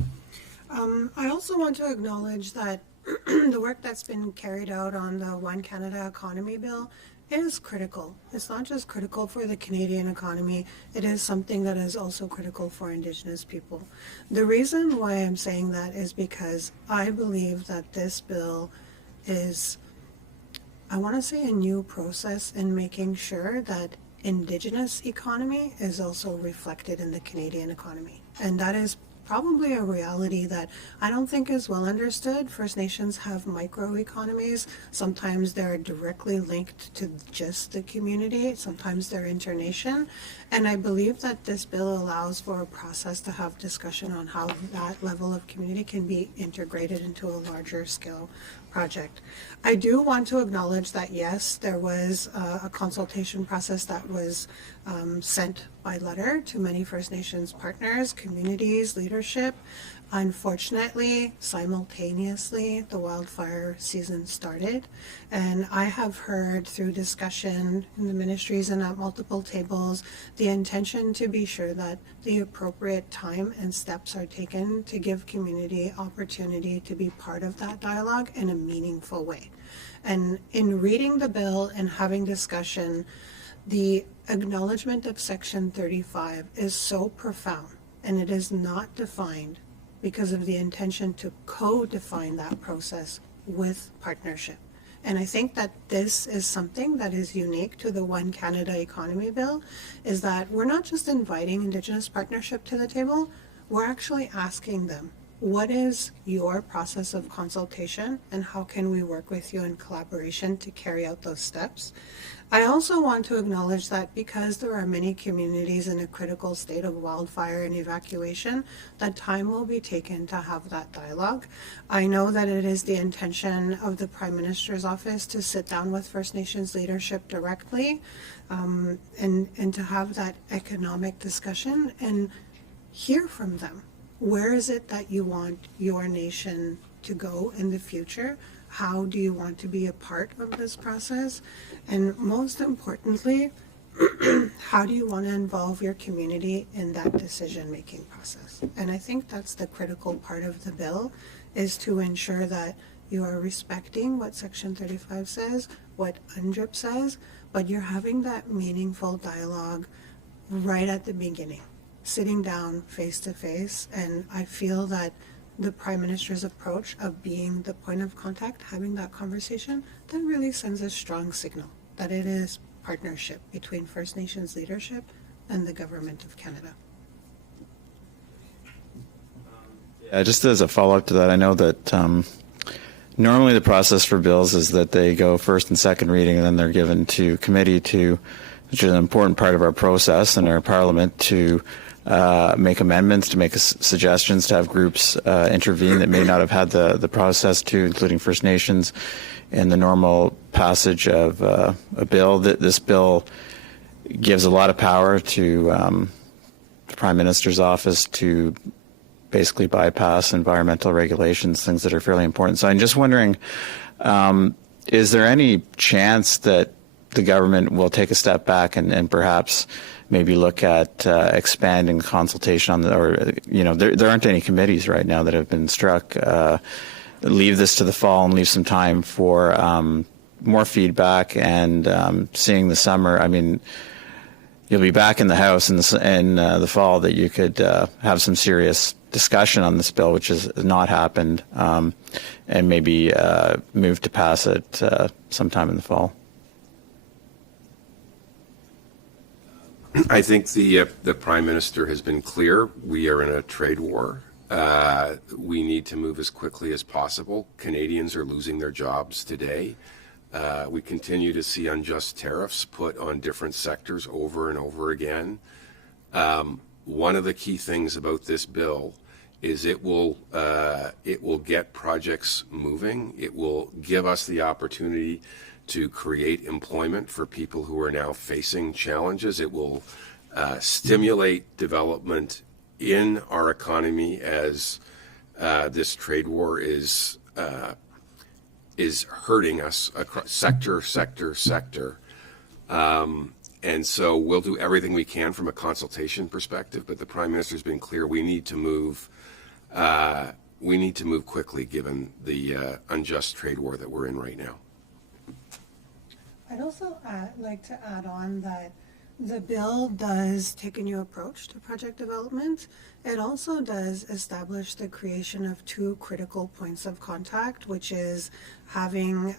I also want to acknowledge that the work that's been carried out on the One Canada Economy Bill is critical. It's not just critical for the Canadian economy, it is something that is also critical for Indigenous people. The reason why I'm saying that is because I believe that this bill is, I want to say, a new process in making sure that Indigenous economy is also reflected in the Canadian economy. And that is probably a reality that I don't think is well understood. First Nations have microeconomies. Sometimes they're directly linked to just the community. Sometimes they're internation. And I believe that this bill allows for a process to have discussion on how that level of community can be integrated into a larger scale project. I do want to acknowledge that, yes, there was a consultation process that was sent by letter to many First Nations partners, communities, leadership. Unfortunately, simultaneously, the wildfire season started, and I have heard through discussion in the ministries and at multiple tables the intention to be sure that the appropriate time and steps are taken to give community opportunity to be part of that dialogue in a meaningful way. And in reading the bill and having discussion, the acknowledgement of Section 35 is so profound, and it is not defined because of the intention to co-define that process with partnership. And I think that this is something that is unique to the One Canada Economy Bill, is that we're not just inviting Indigenous partnership to the table, we're actually asking them, what is your process of consultation and how can we work with you in collaboration to carry out those steps? I also want to acknowledge that because there are many communities in a critical state of wildfire and evacuation, that time will be taken to have that dialogue. I know that it is the intention of the Prime Minister's office to sit down with First Nations leadership directly and to have that economic discussion and hear from them. Where is it that you want your nation to go in the future? How do you want to be a part of this process? And most importantly, how do you want to involve your community in that decision-making process? And I think that's the critical part of the bill, is to ensure that you are respecting what Section 35 says, what UNDRIP says, but you're having that meaningful dialogue right at the beginning, sitting down face to face. And I feel that the Prime Minister's approach of being the point of contact, having that conversation, that really sends a strong signal that it is partnership between First Nations leadership and the Government of Canada. Yeah, just as a follow-up to that, I know that normally the process for bills is that they go first and second reading and then they're given to committee which is an important part of our process in our Parliament, to make amendments, to make suggestions, to have groups intervene that may not have had the process to, including First Nations, in the normal passage of a bill. This bill gives a lot of power to the Prime Minister's office to basically bypass environmental regulations, things that are fairly important. So I'm just wondering, is there any chance that the government will take a step back and perhaps maybe look at expanding consultation on there aren't any committees right now that have been struck. Leave this to the fall and leave some time for more feedback and seeing the summer. I mean, you'll be back in the House in the fall that you could have some serious discussion on this bill, which has not happened, and maybe move to pass it sometime in the fall. I think the Prime Minister has been clear. We are in a trade war. We need to move as quickly as possible. Canadians are losing their jobs today. We continue to see unjust tariffs put on different sectors over and over again. One of the key things about this bill is it will get projects moving. It will give us the opportunity to create employment for people who are now facing challenges. It will stimulate development in our economy as this trade war is hurting us across sector. And so we'll do everything we can from a consultation perspective, but the Prime Minister's been clear we need to move quickly given the unjust trade war that we're in right now. I'd also like to add on that the bill does take a new approach to project development. It also does establish the creation of two critical points of contact, which is having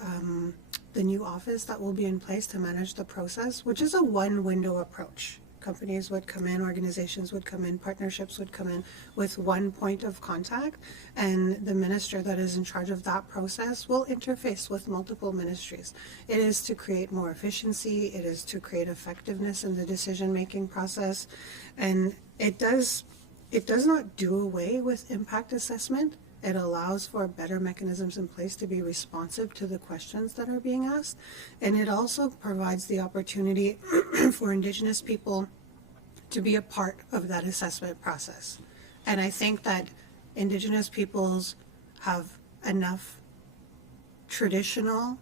the new office that will be in place to manage the process, which is a one-window approach. companies would come in, organizations would come in, partnerships would come in with one point of contact, and the minister that is in charge of that process will interface with multiple ministries. It is to create more efficiency, it is to create effectiveness in the decision-making process, and it does not do away with impact assessment. It allows for better mechanisms in place to be responsive to the questions that are being asked. And it also provides the opportunity for Indigenous people to be a part of that assessment process. And I think that Indigenous peoples have enough traditional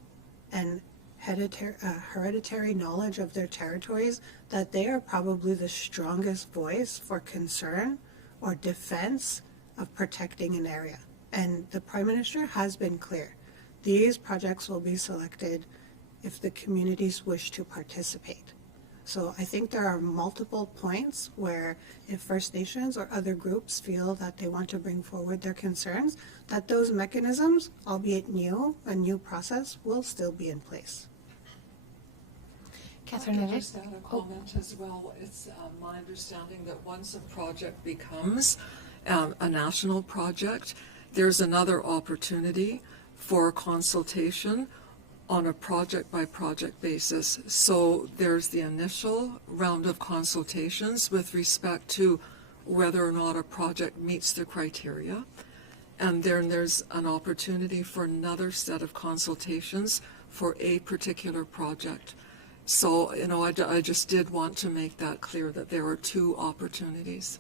and hereditary knowledge of their territories that they are probably the strongest voice for concern or defense of protecting an area. And the Prime Minister has been clear. These projects will be selected if the communities wish to participate. So I think there are multiple points where if First Nations or other groups feel that they want to bring forward their concerns, that those mechanisms, albeit new, a new process, will still be in place. Catherine, I just add a comment as well. It's my understanding that once a project becomes a national project, there's another opportunity for consultation on a project-by-project basis. So there's the initial round of consultations with respect to whether or not a project meets the criteria. And then there's an opportunity for another set of consultations for a particular project. So, I just did want to make that clear that there are two opportunities.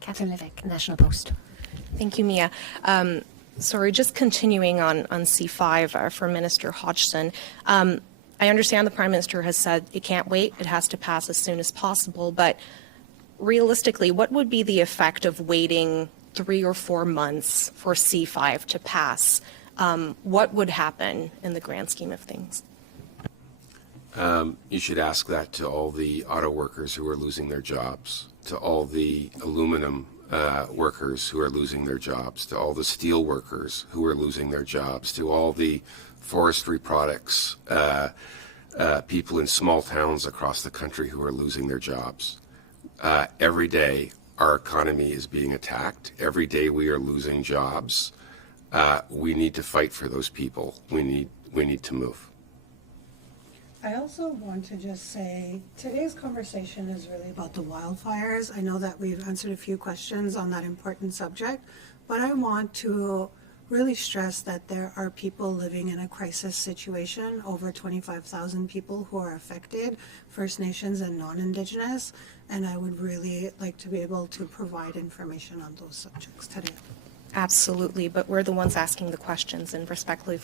Catherine Levesque, National Post. Thank you, Mia. Sorry, just continuing on C5 for Minister Hodgson. I understand the Prime Minister has said it can't wait, it has to pass as soon as possible, but realistically, what would be the effect of waiting 3 or 4 months for C5 to pass? What would happen in the grand scheme of things? You should ask that to all the auto workers who are losing their jobs, to all the aluminum workers who are losing their jobs, to all the steel workers who are losing their jobs, to all the forestry products people in small towns across the country who are losing their jobs. Every day our economy is being attacked. Every day we are losing jobs. We need to fight for those people. We need to move. I also want to just say today's conversation is really about the wildfires. I know that we've answered a few questions on that important subject, but I want to really stress that there are people living in a crisis situation, over 25,000 people who are affected, First Nations and non-Indigenous, and I would really like to be able to provide information on those subjects today. Absolutely, but we're the ones asking the questions, and respectfully,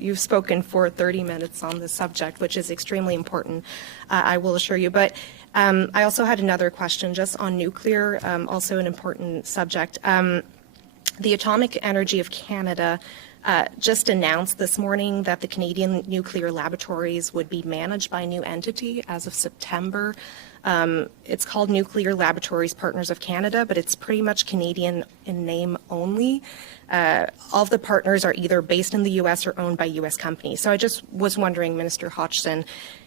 you've spoken for 30 minutes on this subject, which is extremely important, I will assure you. But I also had another question just on nuclear, also an important subject. The Atomic Energy of Canada just announced this morning that the Canadian nuclear laboratories would be managed by a new entity as of September. It's called Nuclear Laboratories Partners of Canada, but it's pretty much Canadian in name only. All of the partners are either based in the U.S. or owned by U.S. companies. So I just was wondering, Minister Hodgson,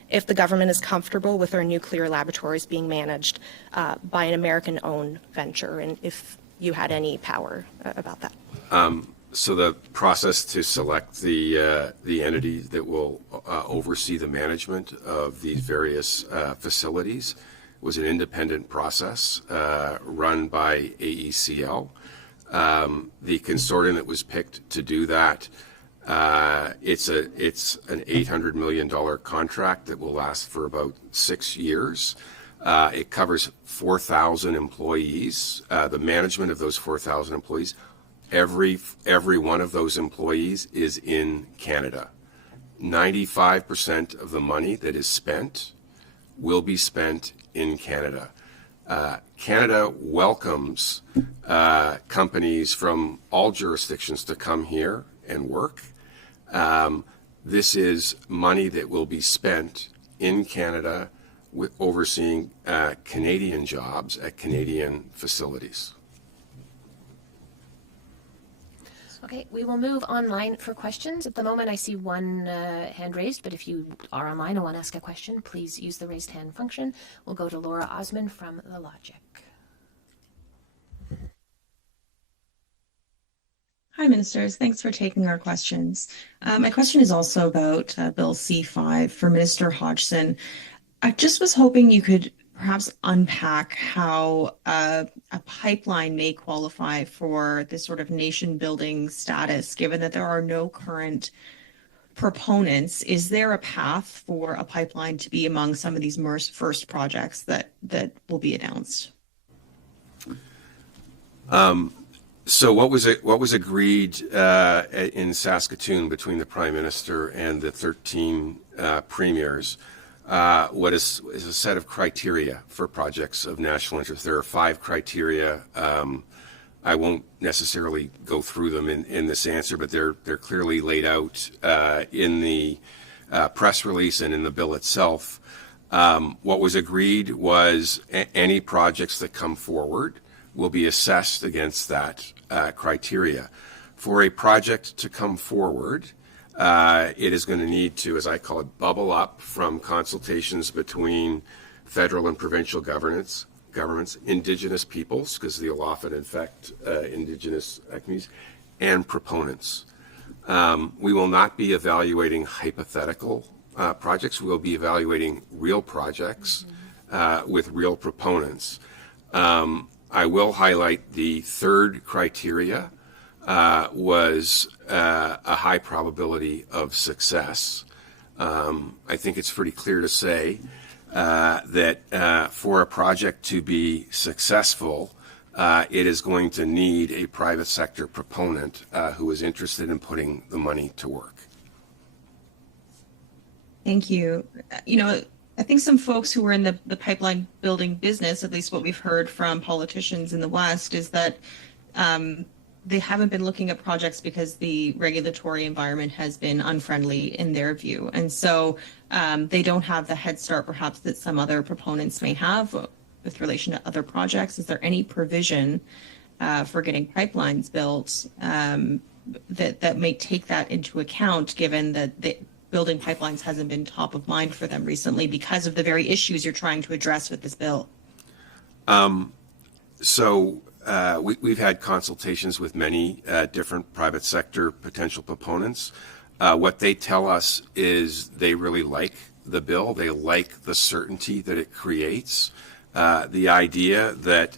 if the government is comfortable with our nuclear laboratories being managed by an American-owned venture, and if you had any power about that. So the process to select the entity that will oversee the management of these various facilities was an independent process run by AECL. The consortium that was picked to do that, it's an $800 million contract that will last for about 6 years. It covers 4,000 employees. The management of those 4,000 employees, every one of those employees is in Canada. 95% of the money that is spent will be spent in Canada. Canada welcomes companies from all jurisdictions to come here and work. This is money that will be spent in Canada with overseeing Canadian jobs at Canadian facilities. Okay, we will move online for questions. At the moment, I see one hand raised, but if you are online and want to ask a question, please use the raised hand function. We'll go to Laura Osman from The Logic. Hi, ministers. Thanks for taking our questions. My question is also about Bill C-5 for Minister Hodgson. I just was hoping you could perhaps unpack how a pipeline may qualify for this sort of nation-building status, given that there are no current proponents. Is there a path for a pipeline to be among some of these first projects that will be announced? So what was agreed in Saskatoon between the Prime Minister and the 13 premiers is a set of criteria for projects of national interest. There are 5 criteria. I won't necessarily go through them in this answer, but they're clearly laid out in the press release and in the bill itself. What was agreed was any projects that come forward will be assessed against that criteria. For a project to come forward, it is going to need to, as I call it, bubble up from consultations between federal and provincial governments, Indigenous peoples, because they'll often affect Indigenous communities, and proponents. We will not be evaluating hypothetical projects. We will be evaluating real projects with real proponents. I will highlight the third criteria was a high probability of success. I think it's pretty clear to say that for a project to be successful, it is going to need a private sector proponent who is interested in putting the money to work. Thank you. I think some folks who are in the pipeline building business, at least what we've heard from politicians in the West, is that they haven't been looking at projects because the regulatory environment has been unfriendly in their view. And so they don't have the head start perhaps that some other proponents may have with relation to other projects. Is there any provision for getting pipelines built that may take that into account, given that building pipelines hasn't been top of mind for them recently because of the very issues you're trying to address with this bill? We've had consultations with many different private sector potential proponents. What they tell us is they really like the bill. They like the certainty that it creates. The idea that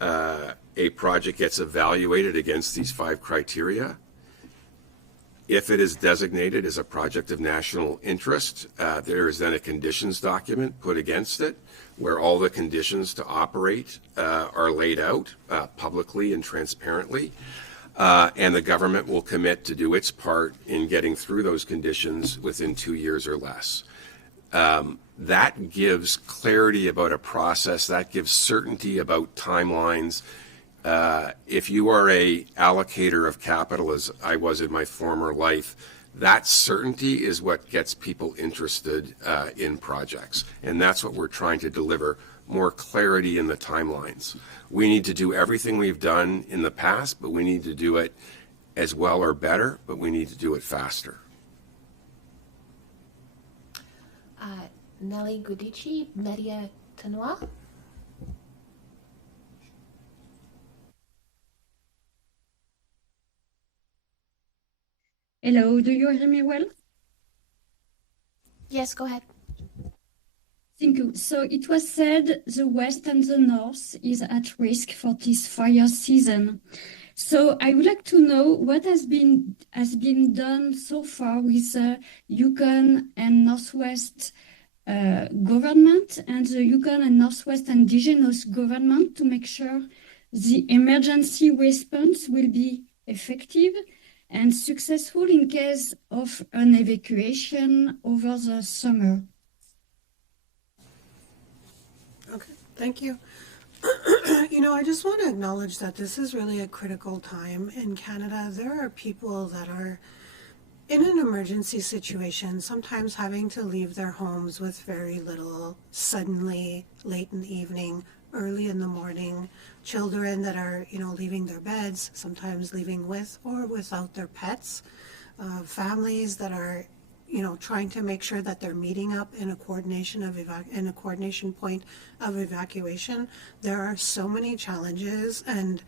a project gets evaluated against these 5 criteria. If it is designated as a project of national interest, there is then a conditions document put against it where all the conditions to operate are laid out publicly and transparently. And the government will commit to do its part in getting through those conditions within 2 years or less. That gives clarity about a process, that gives certainty about timelines. If you are a allocator of capital, as I was in my former life, that certainty is what gets people interested in projects. And that's what we're trying to deliver, more clarity in the timelines. We need to do everything we've done in the past, but we need to do it as well or better, but we need to do it faster. Nelly Gudici, Media Tanoa. Hello, do you hear me well? Yes, go ahead. Thank you. So it was said the West and the North is at risk for this fire season. So I would like to know what has been done so far with the Yukon and Northwest government and the Yukon and Northwest Indigenous government to make sure the emergency response will be effective and successful in case of an evacuation over the summer. Okay, thank you. I just want to acknowledge that this is really a critical time in Canada. There are people that are in an emergency situation, sometimes having to leave their homes with very little, suddenly, late in the evening, early in the morning, children that are, leaving their beds, sometimes leaving with or without their pets, families that are, trying to make sure that they're meeting up in a coordination point of evacuation. There are so many challenges, and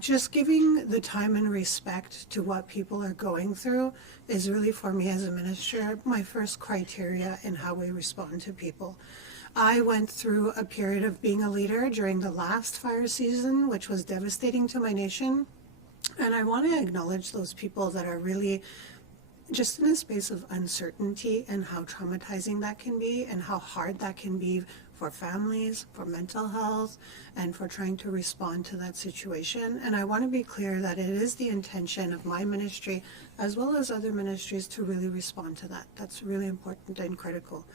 just giving the time and respect to what people are going through is really, for me as a minister, my first criteria in how we respond to people. I went through a period of being a leader during the last fire season, which was devastating to my nation. And I want to acknowledge those people that are really just in a space of uncertainty, and how traumatizing that can be and how hard that can be for families, for mental health, and for trying to respond to that situation. And I want to be clear that it is the intention of my ministry, as well as other ministries, to really respond to that. That's really important and critical.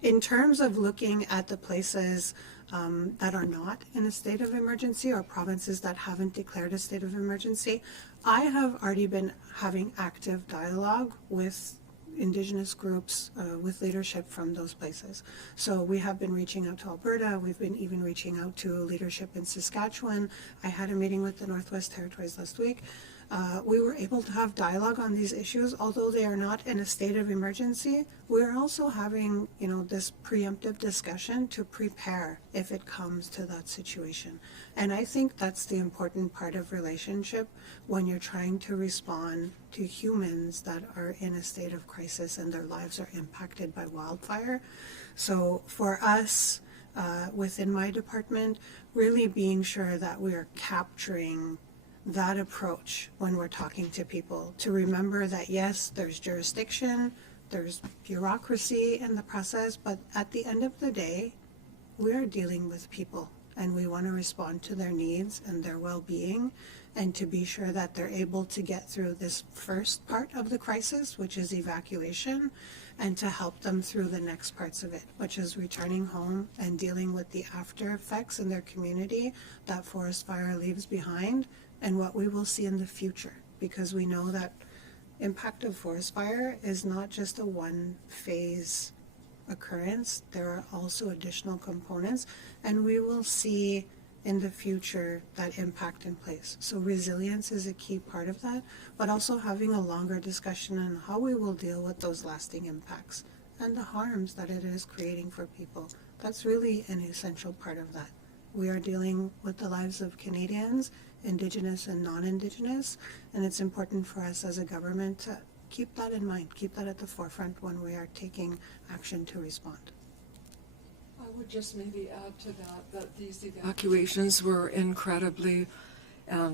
In terms of looking at the places that are not in a state of emergency, or provinces that haven't declared a state of emergency, I have already been having active dialogue with Indigenous groups, with leadership from those places. So we have been reaching out to Alberta. We've been even reaching out to leadership in Saskatchewan. I had a meeting with the Northwest Territories last week. We were able to have dialogue on these issues, although they are not in a state of emergency. We're also having, this preemptive discussion to prepare if it comes to that situation. And I think that's the important part of relationship when you're trying to respond to humans that are in a state of crisis and their lives are impacted by wildfire. So for us, within my department, really being sure that we are capturing that approach when we're talking to people, to remember that yes, there's jurisdiction, there's bureaucracy in the process, but at the end of the day, we are dealing with people, and we want to respond to their needs and their well-being, and to be sure that they're able to get through this first part of the crisis, which is evacuation, and to help them through the next parts of it, which is returning home and dealing with the after effects in their community that forest fire leaves behind, and what we will see in the future, because we know that impact of forest fire is not just a one-phase occurrence. There are also additional components, and we will see in the future that impact in place. So resilience is a key part of that, but also having a longer discussion on how we will deal with those lasting impacts and the harms that it is creating for people. That's really an essential part of that. We are dealing with the lives of Canadians, Indigenous and non-Indigenous, and it's important for us as a government to keep that in mind, keep that at the forefront when we are taking action to respond. I would just maybe add to that these evacuations were incredibly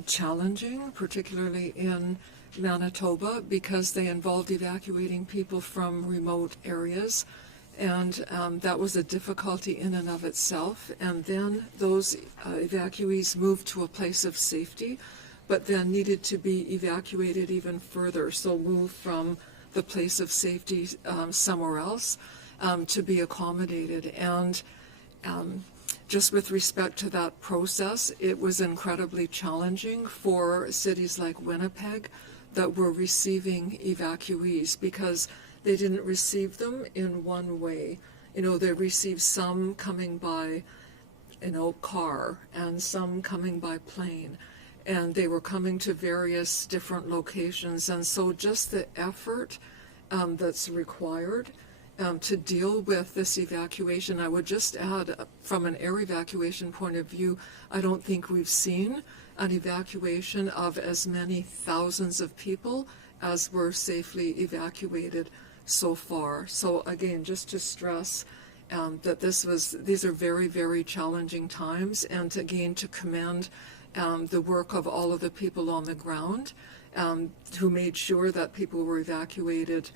challenging, particularly in Manitoba, because they involved evacuating people from remote areas. And that was a difficulty in and of itself. And then those evacuees moved to a place of safety, but then needed to be evacuated even further. So moved from the place of safety somewhere else to be accommodated. And just with respect to that process, it was incredibly challenging for cities like Winnipeg that were receiving evacuees, because they didn't receive them in one way. They received some coming by, car, and some coming by plane. And they were coming to various different locations. And so just the effort that's required to deal with this evacuation, I would just add, from an air evacuation point of view, I don't think we've seen an evacuation of as many thousands of people as were safely evacuated so far. So again, just to stress that these are very, very challenging times, and again to commend the work of all of the people on the ground who made sure that people were evacuated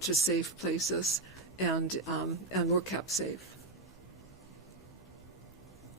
to safe places and were kept safe.